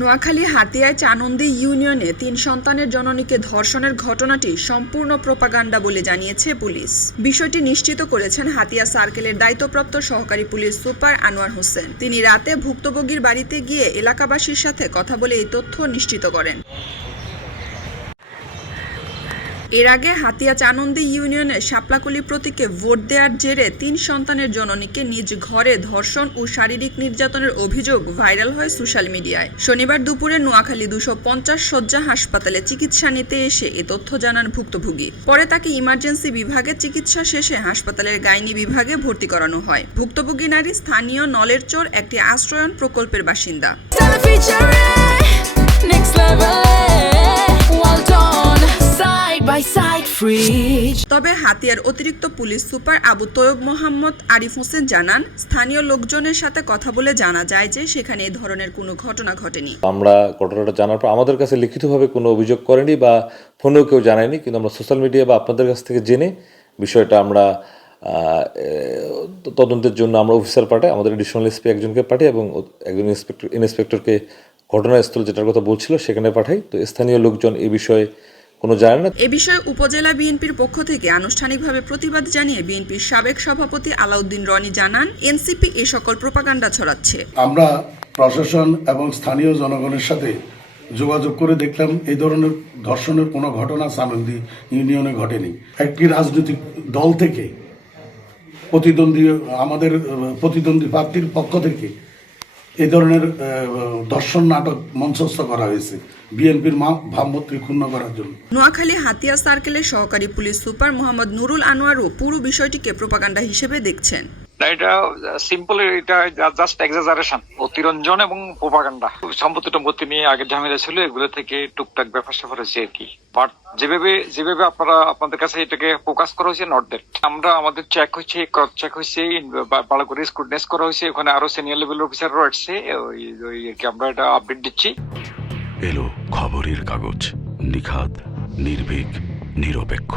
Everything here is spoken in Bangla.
নোয়াখালী হাতিয়ায় চানন্দী ইউনিয়নে ৩ সন্তানের জননীকে ধর্ষণের ঘটনাটি সম্পূর্ণ প্রোপাগান্ডা বলে জানিয়েছে পুলিশ। বিষয়টি নিশ্চিত করেছেন হাতিয়া সার্কেলের দায়িত্বপ্রাপ্ত সহকারী পুলিশ সুপার আনোয়ার হোসেন। তিনি রাতে ভুক্তভোগীর বাড়িতে গিয়ে এলাকাবাসীর সাথে কথা বলে এই তথ্য নিশ্চিত করেন। এর আগে হাতিয়া চানন্দী ইউনিয়নের শাপলাকলি প্রতীকে ভোট দেওয়ার জেরে ৩ সন্তানের জননীকে নিজ ঘরে ধর্ষণ ও শারীরিক নির্যাতনের অভিযোগ ভাইরাল হয় সোশ্যাল মিডিয়ায়। শনিবার দুপুরে নোয়াখালী 250 শয্যা হাসপাতালে চিকিৎসা নিতে এসে এ তথ্য জানান ভুক্তভোগী। পরে তাকে ইমার্জেন্সি বিভাগে চিকিৎসা শেষে হাসপাতালের গাইনি বিভাগে ভর্তি করানো হয়। ভুক্তভোগী নারী স্থানীয় নলেরচর একটি আশ্রয়ন প্রকল্পের বাসিন্দা। তবে হাতিয়ার অতিরিক্ত পুলিশ সুপার আবু তৈয়ব মোহাম্মদ আরিফ হোসেন জানান, স্থানীয় লোকজনের সাথে কথা বলে জানা যায় যে সেখানে এই ধরনের কোনো ঘটনা ঘটেনি। আমরা ঘটনাটা জানার পর আমাদের কাছে লিখিতভাবে কোনো অভিযোগ করেনি বা ফোনেও কেউ জানায়নি, কিন্তু আমরা সোশ্যাল মিডিয়া বা আপনাদের কাছ থেকে জেনে বিষয়টা আমরা তদন্তের জন্য আমরা অফিসার পাঠাই, আমাদের এডিশনাল এসপি একজনকে পাঠাই এবং একজন ইন্সপেক্টরকে ঘটনাস্থল যেটার কথা বলছিল সেখানে পাঠাই। তো স্থানীয় লোকজন এই বিষয়ে কোনো জানে না। এ বিষয়ে উপজেলা বিএনপির পক্ষ থেকে আনুষ্ঠানিকভাবে প্রতিবাদ জানিয়ে বিএনপির সাবেক সভাপতি আলাউদ্দিন রনি জানান, এনসিপি এই সকল প্রোপাগান্ডা ছড়াচ্ছে। আমরা প্রশাসন এবং স্থানীয় জনগণের সাথে যোগাযোগ করে দেখলাম এই ধরনের ধর্ষণের কোনো ঘটনা চানন্দী ইউনিয়নে ঘটেনি। একটি রাজনৈতিক দল থেকে আমাদের প্রতিদ্বন্দ্বী প্রার্থীর পক্ষ থেকে এই ধরনের ধর্ষণ নাটক মঞ্চস্থ করা হয়েছে বিএনপির ভাবমূর্তি ক্ষুণ্ণ করার জন্য। নোয়াখালী হাতিয়া সার্কেলের সহকারী পুলিশ সুপার মোহাম্মদ নুরুল আনোয়ারও পুরো বিষয়টিকে প্রোপাগান্ডা হিসেবে দেখছেন। এটা সিম্পল, এটা জাস্ট এক্সাজারেশন, অতিরঞ্জন এবং প্রোপাগান্ডা। সম্পত্তি টম্পত্তি নিয়ে আগে ঝামেলা ছিল, এগুলো থেকে টুকটাক ব্যাপার স্যাপার হয়েছে আর কি। বাট যেভাবে আপনাদের কাছে এটাকে ফোকাস করা হয়েছে, নট দ্যাট। আমরা আমাদের চেক হয়েছে, ক্রস চেক হয়েছে, ভালো করে স্ক্রুটনাইজ করা হয়েছে, ওখানে আরো সিনিয়র লেভেল অফিসারও আসছে, ওই আর কি আমরা এটা আপডেট দিচ্ছি। এলো খবরের কাগজ, নিখাদ, নির্ভীক, নিরপেক্ষ।